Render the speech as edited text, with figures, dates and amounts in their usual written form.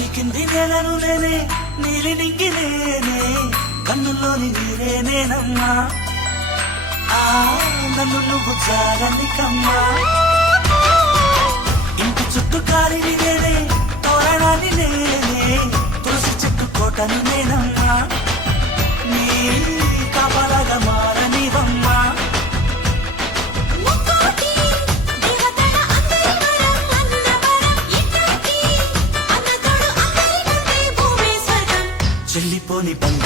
పలికింది నేలను నేనే నీలి నింగి నేనే కన్నుల్లోని నీరే నేనమ్మా నన్ను నువ్వు జారనికమ్మా ఇంటి చుట్టూ కాలిని నేనే తోరణాన్ని నేనే తులసి చెట్టు కోటను నేనమ్మా నీ కాపలాగా మారనివమ్మా చెల్లిపోని బంగారు